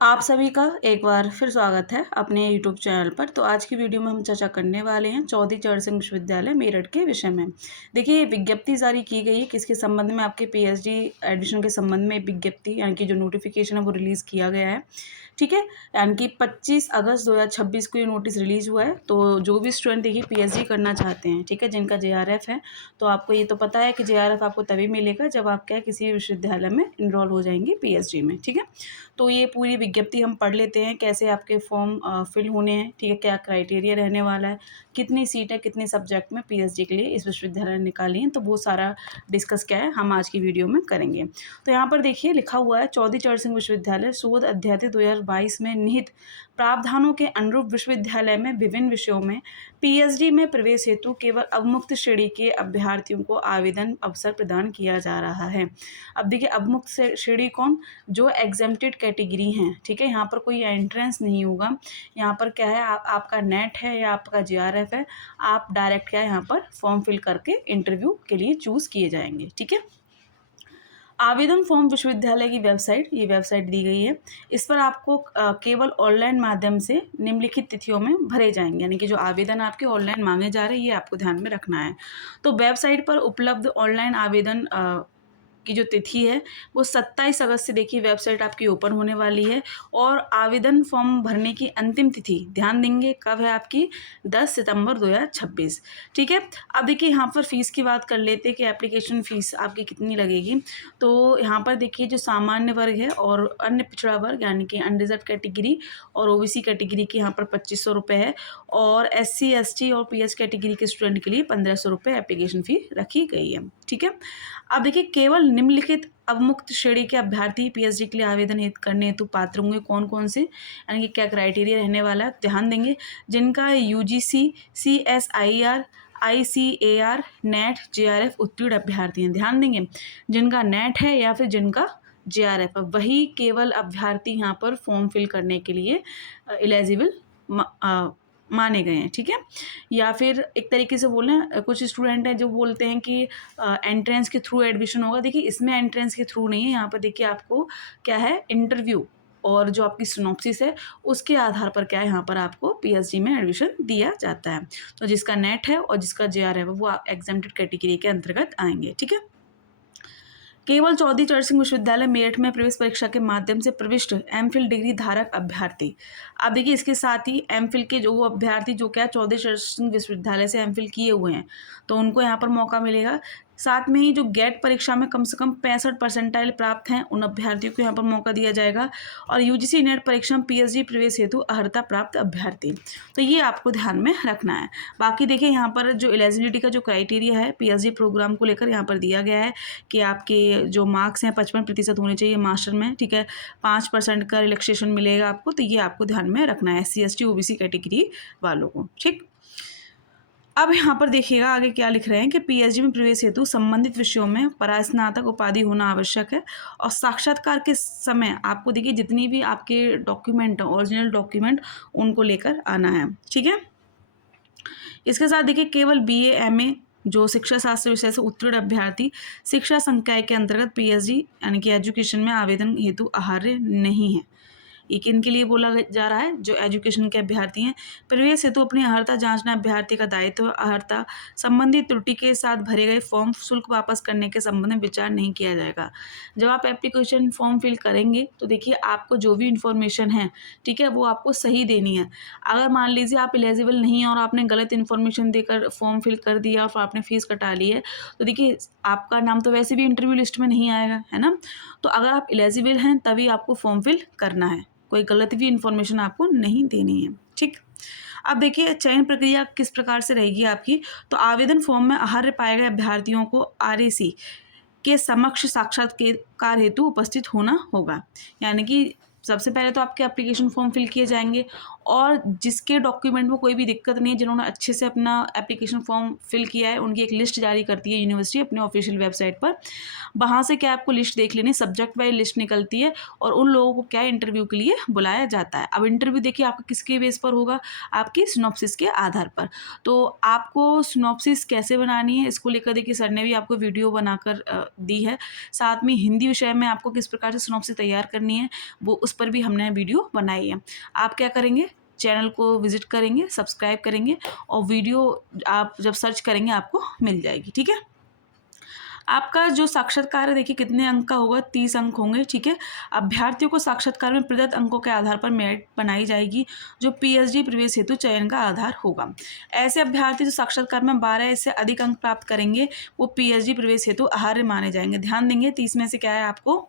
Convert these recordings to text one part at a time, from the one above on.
आप सभी का एक बार फिर स्वागत है अपने यूट्यूब चैनल पर। तो आज की वीडियो में हम चर्चा करने वाले हैं चौधरी चरण सिंह विश्वविद्यालय मेरठ के विषय में। देखिए, ये विज्ञप्ति जारी की गई है किसके संबंध में, आपके पीएचडी एडमिशन के संबंध में विज्ञप्ति यानी कि जो नोटिफिकेशन है वो रिलीज़ किया गया है। ठीक है, यानी कि 25 अगस्त 2026 को ये नोटिस रिलीज़ हुआ है। तो जो भी स्टूडेंट देखिए पीएचडी करना चाहते हैं, ठीक है, जिनका जेआरएफ है, तो आपको ये तो पता है कि जेआरएफ आपको तभी मिलेगा जब आप क्या है किसी विश्वविद्यालय में इनरोल हो जाएंगे पीएचडी में। ठीक है, तो ये पूरी विज्ञप्ति हम पढ़ लेते हैं, कैसे आपके फॉर्म फिल होने हैं, ठीक है, क्या क्राइटेरिया रहने वाला है, कितनी सीट है, कितने सब्जेक्ट में पीएचडी के लिए इस विश्वविद्यालय ने निकाली हैं। तो वो सारा डिस्कस क्या है हम आज की वीडियो में करेंगे। तो यहाँ पर देखिए लिखा हुआ है, चौधरी चरण सिंह विश्वविद्यालय शोध अध्यादेश 2022 में निहित प्रावधानों के अनुरूप विश्वविद्यालय में विभिन्न विषयों में पीएचडी में प्रवेश हेतु केवल अवमुक्त श्रेणी के अभ्यर्थियों को आवेदन अवसर प्रदान किया जा रहा है। अब देखिए, अवमुक्त श्रेणी कौन, जो एग्जेम्प्टेड कैटेगरी हैं। ठीक है, यहाँ पर कोई एंट्रेंस नहीं होगा। यहाँ पर क्या है, आपका नेट है या आपका जेआरएफ है, आप डायरेक्ट क्या है यहाँ पर फॉर्म फिल करके इंटरव्यू के लिए चूज़ किए जाएंगे। ठीक है, आवेदन फॉर्म विश्वविद्यालय की वेबसाइट, ये वेबसाइट दी गई है। इस पर आपको केवल ऑनलाइन माध्यम से निम्नलिखित तिथियों में भरे जाएंगे, यानी कि जो आवेदन आपके ऑनलाइन मांगे जा रहे हैं ये आपको ध्यान में रखना है। तो वेबसाइट पर उपलब्ध ऑनलाइन आवेदन की जो तिथि है वो 27 अगस्त से देखिए वेबसाइट आपकी ओपन होने वाली है। और आवेदन फॉर्म भरने की अंतिम तिथि ध्यान देंगे कब है आपकी, 10 सितंबर 2026। ठीक है, अब देखिए यहाँ पर फीस की बात कर लेते हैं कि एप्लीकेशन फ़ीस आपकी कितनी लगेगी। तो यहाँ पर देखिए जो सामान्य वर्ग है और अन्य पिछड़ा वर्ग यानी कि अनरिजर्व कैटेगरी और ओबीसी कैटेगरी के यहाँ पर 2500 रुपये है, और एससी एसटी और पीएच कैटेगरी के स्टूडेंट के लिए 1500 रुपये एप्लीकेशन फ़ी रखी गई है। ठीक है, अब देखिए केवल निम्नलिखित अवमुक्त श्रेणी के अभ्यर्थी पीएचडी के लिए आवेदन करने हेतु पात्र होंगे। कौन कौन से, यानी कि क्या क्राइटेरिया रहने वाला है, ध्यान देंगे। जिनका UGC, CSIR, ICAR, net, JRF उत्तीर्ण अभ्यर्थी हैं। ध्यान देंगे, जिनका नेट है या फिर जिनका जेआरएफ है वही केवल अभ्यर्थी यहाँ पर फॉर्म फिल करने के लिए एलिजिबल माने गए हैं। ठीक है, या फिर एक तरीके से बोलें, कुछ स्टूडेंट हैं जो बोलते हैं कि एंट्रेंस के थ्रू एडमिशन होगा। देखिए इसमें एंट्रेंस के थ्रू नहीं है, यहाँ पर देखिए आपको क्या है, इंटरव्यू और जो आपकी सिनॉप्सिस है उसके आधार पर क्या है यहाँ पर आपको पीएचडी में एडमिशन दिया जाता है। तो जिसका नेट है और जिसका जेआर है वो एग्जेम्प्टेड कैटेगरी के अंतर्गत आएंगे। ठीक है, केवल चौधरी चरण सिंह विश्वविद्यालय मेरठ में प्रवेश परीक्षा के माध्यम से प्रविष्ट एमफिल डिग्री धारक अभ्यर्थी, अब देखिए इसके साथ ही एमफिल के जो अभ्यर्थी जो क्या चौधरी चरण सिंह विश्वविद्यालय से एमफिल किए हुए हैं तो उनको यहाँ पर मौका मिलेगा। साथ में ही जो गेट परीक्षा में कम से कम 65 परसेंटाइल प्राप्त हैं उन अभ्यर्थियों को यहाँ पर मौका दिया जाएगा। और यूजीसी नेट परीक्षा में पीएचडी प्रवेश हेतु अर्हता प्राप्त अभ्यर्थी, तो ये आपको ध्यान में रखना है। बाकी देखिए यहाँ पर जो एलिजिबिलिटी का जो क्राइटेरिया है पीएचडी प्रोग्राम को लेकर यहाँ पर दिया गया है कि आपके जो मार्क्स हैं 55% होने चाहिए मास्टर में। ठीक है, 5% का रिलैक्सेशन मिलेगा आपको, तो ये आपको ध्यान में रखना है एससी एसटी ओबीसी कैटेगरी वालों को। ठीक, अब यहाँ पर देखिएगा आगे क्या लिख रहे हैं कि पीएचडी में प्रवेश हेतु संबंधित विषयों में परास्नातक उपाधि होना आवश्यक है। और साक्षात्कार के समय आपको देखिए जितनी भी आपके डॉक्यूमेंट ओरिजिनल डॉक्यूमेंट उनको लेकर आना है। ठीक है, इसके साथ देखिए केवल बीए एमए जो शिक्षा शास्त्र विषय से उत्तीर्ण अभ्यर्थी शिक्षा संकाय के अंतर्गत पीएचडी यानी कि एजुकेशन में आवेदन हेतु अर्ह नहीं है। ये किन के लिए बोला जा रहा है, जो एजुकेशन के अभ्यर्थी हैं। प्रवेश हेतु अपनी अर्हता जांचना अभ्यर्थी का दायित्व है। अर्हता संबंधित त्रुटि के साथ भरे गए फॉर्म शुल्क वापस करने के संबंध में विचार नहीं किया जाएगा। जब आप एप्लीकेशन फॉर्म फिल करेंगे तो देखिए आपको जो भी इन्फॉर्मेशन है, ठीक है, वो आपको सही देनी है। अगर मान लीजिए आप एलिजिबल नहीं हैं और आपने गलत इन्फॉर्मेशन देकर फॉर्म फिल कर दिया और आपने फीस कटा ली है तो देखिए आपका नाम तो वैसे भी इंटरव्यू लिस्ट में नहीं आएगा, है ना। तो अगर आप एलिजिबल हैं तभी आपको फॉर्म फिल करना है, कोई गलत भी इन्फॉर्मेशन आपको नहीं देनी है। ठीक, अब देखिए चयन प्रक्रिया किस प्रकार से रहेगी आपकी। तो आवेदन फॉर्म में अर्ह पाए गए अभ्यर्थियों को आरएसी के समक्ष साक्षात्कार हेतु उपस्थित होना होगा। यानी कि सबसे पहले तो आपके एप्लीकेशन फॉर्म फिल किए जाएंगे और जिसके डॉक्यूमेंट में कोई भी दिक्कत नहीं है, जिन्होंने अच्छे से अपना एप्लीकेशन फॉर्म फिल किया है, उनकी एक लिस्ट जारी करती है यूनिवर्सिटी अपने ऑफिशियल वेबसाइट पर। वहाँ से क्या आपको लिस्ट देख लेनी, सब्जेक्ट वाइज लिस्ट निकलती है और उन लोगों को क्या इंटरव्यू के लिए बुलाया जाता है। अब इंटरव्यू देखिए आपका किसके बेस पर होगा, आपकी सिनॉप्सिस के आधार पर। तो आपको सिनॉप्सिस कैसे बनानी है, इसको लेकर देखिए सर ने भी आपको वीडियो बनाकर दी है। साथ में हिंदी विषय में आपको किस प्रकार से सिनॉप्सिस तैयार करनी है, वो उस पर भी हमने वीडियो बनाई है। आप क्या करेंगे, चैनल को विजिट करेंगे, सब्सक्राइब करेंगे और वीडियो आप जब सर्च करेंगे आपको मिल जाएगी। ठीक है। आपका जो साक्षात्कार है देखिए कितने अंक का होगा, 30 अंक होंगे। ठीक है। अभ्यर्थियों को साक्षात्कार में प्रदत्त अंकों के आधार पर मेरिट बनाई जाएगी, जो पीएचडी प्रवेश हेतु चयन का आधार होगा। ऐसे अभ्यर्थी जो साक्षात्कार में 12 से अधिक अंक प्राप्त करेंगे वो पीएचडी प्रवेश हेतु अर्ह माने जाएंगे। ध्यान देंगे 30 में से क्या है, आपको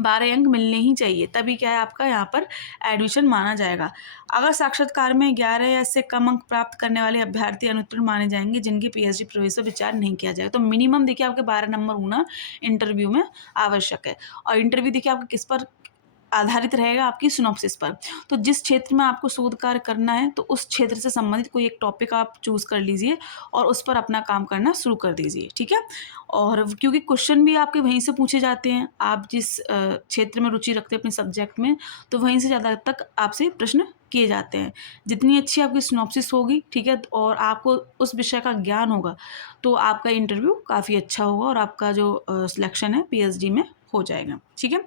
12 अंक मिलने ही चाहिए, तभी क्या है आपका यहाँ पर एडमिशन माना जाएगा। अगर साक्षात्कार में 11 या इससे कम अंक प्राप्त करने वाले अभ्यर्थी अनुत्तीर्ण माने जाएंगे, जिनके पीएचडी प्रवेश पर विचार नहीं किया जाएगा। तो मिनिमम देखिए आपके 12 नंबर होना इंटरव्यू में आवश्यक है। और इंटरव्यू देखिए आपका किस पर आधारित रहेगा, आपकी सिनॉप्सिस पर। तो जिस क्षेत्र में आपको शोध कार्य करना है तो उस क्षेत्र से संबंधित कोई एक टॉपिक आप चूज कर लीजिए और उस पर अपना काम करना शुरू कर दीजिए। ठीक है। और क्योंकि क्वेश्चन भी आपके वहीं से पूछे जाते हैं, आप जिस क्षेत्र में रुचि रखते हैं अपने सब्जेक्ट में, तो वहीं से ज़्यादा तक आपसे प्रश्न किए जाते हैं। जितनी अच्छी आपकी सिनॉप्सिस होगी, ठीक है, और आपको उस विषय का ज्ञान होगा, तो आपका इंटरव्यू काफ़ी अच्छा होगा और आपका जो सिलेक्शन है पीएचडी में हो जाएगा। ठीक है।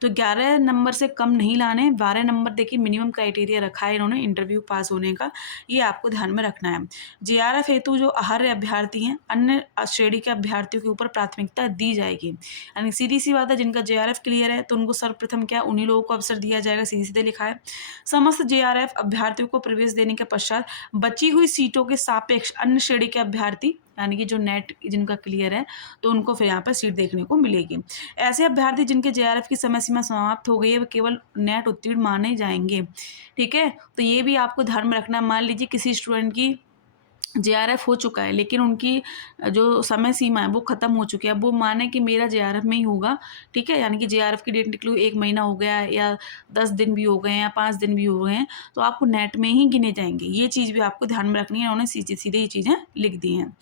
तो 11 नंबर से कम नहीं लाने, 12 नंबर देखिए मिनिमम क्राइटेरिया रखा है इन्होंने इंटरव्यू पास होने का, ये आपको ध्यान में रखना है। जेआरएफ हेतु जो अर्ह अभ्यर्थी हैं, अन्य श्रेणी के अभ्यर्थियों के ऊपर प्राथमिकता दी जाएगी। यानी सीधी सी बात है, जिनका जेआरएफ क्लियर है तो उनको सर्वप्रथम क्या उन्हीं लोगों को अवसर दिया जाएगा, सीधे सीधे लिखा है। समस्त जेआरएफ अभ्यर्थियों को प्रवेश देने के पश्चात बची हुई सीटों के सापेक्ष अन्य श्रेणी के अभ्यर्थी, यानी कि जो नेट जिनका क्लियर है, तो उनको फिर यहाँ पर सीट देखने को मिलेगी। ऐसे अभ्यर्थी जिनके जेआरएफ की समय सीमा समाप्त हो गई है, वे केवल नेट उत्तीर्ण माने जाएंगे। ठीक है। तो ये भी आपको ध्यान में रखना। मान लीजिए किसी स्टूडेंट की जेआरएफ हो चुका है लेकिन उनकी जो समय सीमा है वो ख़त्म हो चुकी है, अब वो माने कि मेरा जेआरएफ में ही होगा। ठीक है। यानी कि जेआरएफ की डेट निकली 1 महीना हो गया है या 10 दिन भी हो गए हैं या 5 दिन भी हो गए हैं, तो आपको नेट में ही गिने जाएंगे। ये चीज़ भी आपको ध्यान में रखनी है, उन्होंने सीधे सीधे ये चीज़ें लिख दी हैं।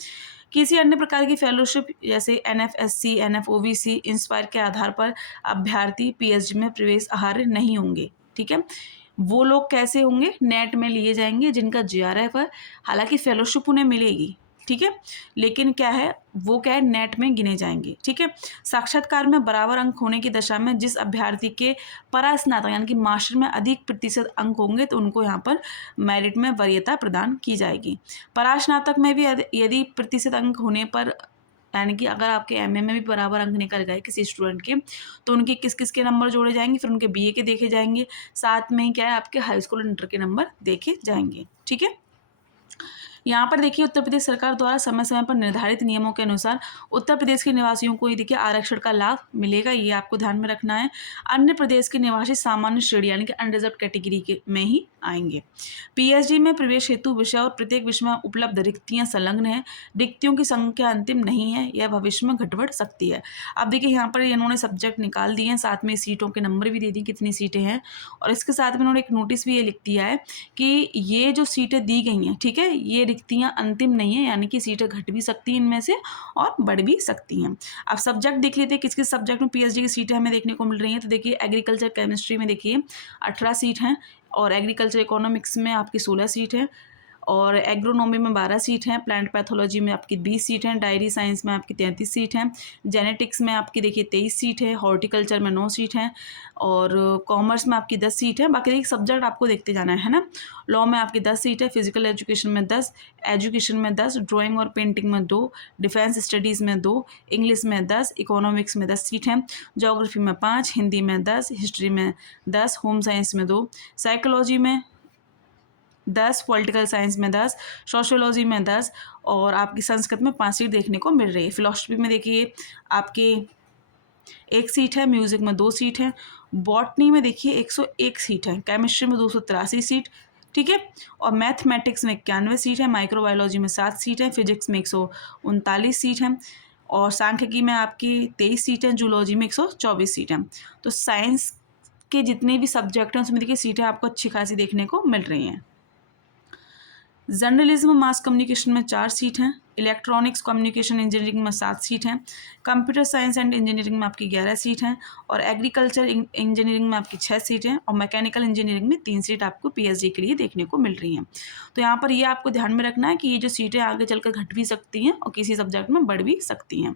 किसी अन्य प्रकार की फेलोशिप जैसे एनएफएससी, एनएफओबीसी, इंस्पायर के आधार पर अभ्यर्थी पीएचडी में प्रवेश अर्ह नहीं होंगे। ठीक है। वो लोग कैसे होंगे, नेट में लिए जाएंगे जिनका जेआरएफ है, हालांकि फेलोशिप उन्हें मिलेगी। ठीक है। लेकिन क्या है, वो क्या है, नेट में गिने जाएंगे। ठीक है। साक्षात्कार में बराबर अंक होने की दशा में जिस अभ्यर्थी के परास्नातक यानी कि मास्टर में अधिक प्रतिशत अंक होंगे तो उनको यहाँ पर मेरिट में वरीयता प्रदान की जाएगी। परास्नातक में भी यदि प्रतिशत अंक होने पर, यानी कि अगर आपके एमए में भी बराबर अंक निकल गए किसी स्टूडेंट के, तो उनके किस किस के नंबर जोड़े जाएंगे, फिर उनके बीए के देखे जाएंगे, साथ में ही क्या है आपके हाई स्कूल और इंटर के नंबर देखे जाएंगे। ठीक है। यहाँ पर देखिए उत्तर प्रदेश सरकार द्वारा समय समय पर निर्धारित नियमों के अनुसार उत्तर प्रदेश के निवासियों को ही देखिए आरक्षण का लाभ मिलेगा, ये आपको ध्यान में रखना है। अन्य प्रदेश के निवासी सामान्य श्रेणी यानी कि अनरिजर्व कैटेगरी के में ही आएंगे। पीएचडी में प्रवेश हेतु विषय और प्रत्येक विषय में उपलब्ध रिक्तियां संलग्न है। रिक्तियों की संख्या अंतिम नहीं है, यह भविष्य में घट बढ़ सकती है। अब देखिए यहाँ पर इन्होंने सब्जेक्ट निकाल दिए हैं, साथ में सीटों के नंबर भी दे दिए कितनी सीटें हैं, और इसके साथ में इन्होंने एक नोटिस भी ये लिख दिया है कि ये जो सीटें दी गई हैं, ठीक है, ये रिक्तियां अंतिम नहीं है, यानी कि सीटें घट भी सकती हैं इनमें से और बढ़ भी सकती हैं। अब सब्जेक्ट देख लेते हैं किस किस सब्जेक्ट में पीएचडी की सीटें हमें देखने को मिल रही हैं। तो देखिए एग्रीकल्चर केमिस्ट्री में देखिए 18 सीट हैं, और एग्रीकल्चर इकोनॉमिक्स में आपकी 16 सीट है, और एग्रोनॉमी में 12 सीट हैं, प्लांट पैथोलॉजी में आपकी 20 सीट हैं, डायरी साइंस में आपकी 33 सीट हैं, जेनेटिक्स में आपकी देखिए 23 सीट है, हॉर्टिकल्चर में 9 सीट हैं, और कॉमर्स में आपकी 10 सीट है। बाकी देखिए सब्जेक्ट आपको देखते जाना है ना। लॉ में आपकी 10 सीट है, फिजिकल एजुकेशन में 10, एजुकेशन में 10, ड्राइंग और पेंटिंग में 2, डिफेंस स्टडीज़ में 2, इंग्लिश में 10, इकोनॉमिक्स में 10 सीट हैं, जोग्राफी में 5, हिंदी में 10, हिस्ट्री में 10, होम साइंस में 2, साइकोलॉजी में 10, पॉलिटिकल साइंस में 10, सोशियोलॉजी में 10, और आपकी संस्कृत में 5 सीट देखने को मिल रही है। फिलॉसफी में देखिए आपकी 1 सीट है, म्यूज़िक में 2 सीट है, बॉटनी में देखिए 101 सीट है, केमिस्ट्री में 283 सीट, ठीक है, और मैथमेटिक्स में 91 सीट है, माइक्रोबायोलॉजी में 7 सीट है, फिजिक्स में 139 सीट है, और सांख्यिकी में आपकी 23 सीट है, जूलॉजी में 124 सीट है। तो साइंस के जितने भी सब्जेक्ट हैं उसमें देखिए सीटें आपको अच्छी खासी देखने को मिल रही हैं। जर्नलिज्म मास कम्युनिकेशन में 4 सीट हैं, इलेक्ट्रॉनिक्स कम्युनिकेशन इंजीनियरिंग में 7 सीट हैं, कंप्यूटर साइंस एंड इंजीनियरिंग में आपकी 11 सीट हैं और एग्रीकल्चर इंजीनियरिंग में आपकी 6 सीट हैं और मैकेनिकल इंजीनियरिंग में 3 सीट आपको पीएचडी के लिए देखने को मिल रही हैं। तो यहाँ पर ये आपको ध्यान में रखना है कि ये जो सीटें आगे चलकर घट भी सकती हैं और किसी सब्जेक्ट में बढ़ भी सकती हैं।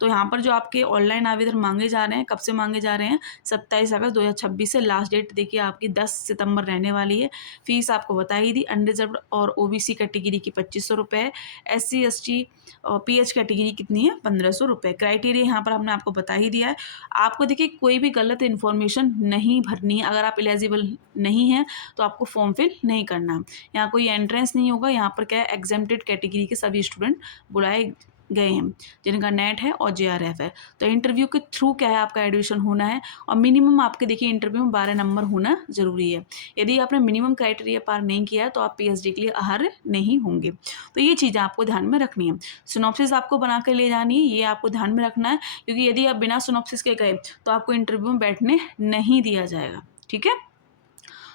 तो यहाँ पर जो आपके ऑनलाइन आवेदन मांगे जा रहे हैं, कब से मांगे जा रहे हैं? 27 अगस्त 2026 से। लास्ट डेट देखिए आपकी 10 सितंबर रहने वाली है। फीस आपको बता ही दी। अनरिजर्व्ड और ओबीसी कैटेगरी की 2500 रुपये, एससी एसटी और पीएच कैटेगरी कितनी है? 1500 रुपये। क्राइटेरिया यहाँ पर हमने आपको बता ही दिया है। आपको देखिए कोई भी गलत इन्फॉर्मेशन नहीं भरनी है। अगर आप एलिजिबल नहीं हैं तो आपको फॉर्म फिल नहीं करना है। यहाँ कोई एंट्रेंस नहीं होगा। यहाँ पर क्या है, एग्जेम्प्टेड कैटेगरी के सभी स्टूडेंट बुलाए गए हैं जिनका नेट है और जेआरएफ है। तो इंटरव्यू के थ्रू क्या है, आपका एडमिशन होना है और मिनिमम आपके देखिए इंटरव्यू में 12 नंबर होना ज़रूरी है। यदि आपने मिनिमम क्राइटेरिया पार नहीं किया है तो आप पीएचडी के लिए अर्ह नहीं होंगे। तो ये चीज़ें आपको ध्यान में रखनी है। सिनॉप्सिस आपको बना कर ले जानी है, ये आपको ध्यान में रखना है, क्योंकि यदि आप बिना सिनॉप्सिस के गए तो आपको इंटरव्यू में बैठने नहीं दिया जाएगा। ठीक है,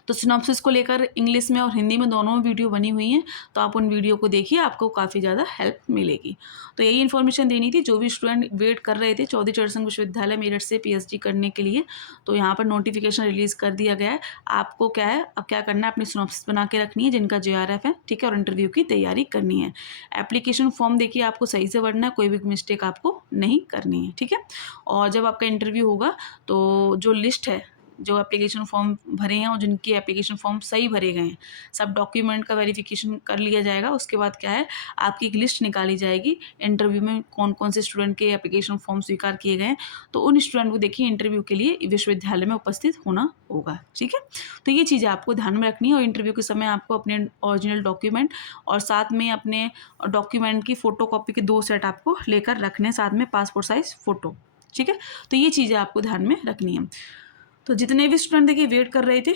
तो सिनॉप्सिस को लेकर इंग्लिश में और हिंदी में दोनों वीडियो बनी हुई हैं, तो आप उन वीडियो को देखिए, आपको काफ़ी ज़्यादा हेल्प मिलेगी। तो यही इन्फॉर्मेशन देनी थी जो भी स्टूडेंट वेट कर रहे थे चौधरी चरण सिंह विश्वविद्यालय मेरठ से पीएचडी करने के लिए। तो यहाँ पर नोटिफिकेशन रिलीज़ कर दिया गया है। आपको क्या है, अब क्या करना है, अपनी सिनॉप्सिस बना के रखनी है जिनका जेआरएफ है, ठीक है, और इंटरव्यू की तैयारी करनी है। एप्लीकेशन फॉर्म देखिए आपको सही से भरना है, कोई भी मिस्टेक आपको नहीं करनी है। ठीक है, और जब आपका इंटरव्यू होगा तो जो लिस्ट है, जो एप्लीकेशन फॉर्म भरे हैं और जिनके एप्लीकेशन फॉर्म सही भरे गए हैं, सब डॉक्यूमेंट का वेरिफिकेशन कर लिया जाएगा। उसके बाद क्या है, आपकी एक लिस्ट निकाली जाएगी इंटरव्यू में कौन कौन से स्टूडेंट के एप्लीकेशन फॉर्म स्वीकार किए गए हैं। तो उन स्टूडेंट को देखिए इंटरव्यू के लिए विश्वविद्यालय में उपस्थित होना होगा। ठीक है, तो ये चीज़ें आपको ध्यान में रखनी है और इंटरव्यू के समय आपको अपने ओरिजिनल डॉक्यूमेंट और साथ में अपने डॉक्यूमेंट की फ़ोटोकॉपी के 2 सेट आपको लेकर रखने, साथ में पासपोर्ट साइज़ फ़ोटो। ठीक है, तो ये चीज़ें आपको ध्यान में रखनी है। तो जितने भी स्टूडेंट देखिए वेट कर रहे थे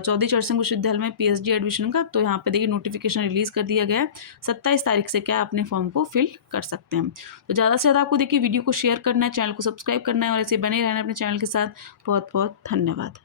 चौधरी चरण सिंह विश्वविद्यालय में पीएचडी एडमिशन का, तो यहाँ पे देखिए नोटिफिकेशन रिलीज़ कर दिया गया है। 27 तारीख से क्या अपने फॉर्म को फिल कर सकते हैं। तो ज़्यादा से ज़्यादा आपको देखिए वीडियो को शेयर करना है, चैनल को सब्सक्राइब करना है और ऐसे बने रहना अपने चैनल के साथ। बहुत बहुत धन्यवाद।